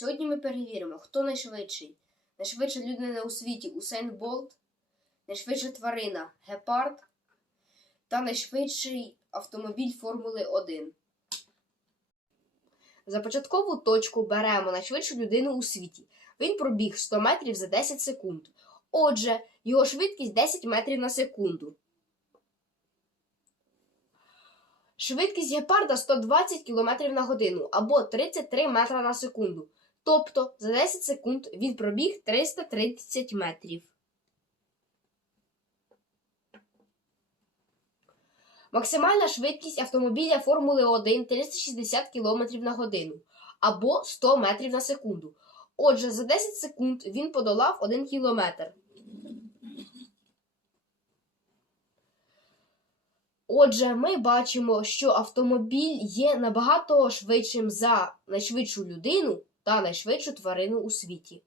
Сьогодні ми перевіримо, хто найшвидший. Найшвидша людина у світі Усейн Болт, найшвидша тварина Гепард та найшвидший автомобіль Формули 1. За початкову точку беремо найшвидшу людину у світі. Він пробіг 100 метрів за 10 секунд. Отже, його швидкість 10 метрів на секунду. Швидкість гепарда 120 км на годину або 33 метра на секунду. Тобто за 10 секунд він пробіг 330 метрів. Максимальна швидкість автомобіля Формули 1 360 км на годину або 100 метрів на секунду. Отже, за 10 секунд він подолав 1 кілометр. Отже, ми бачимо, що автомобіль є набагато швидшим за найшвидшу людину та найшвидшу тварину у світі.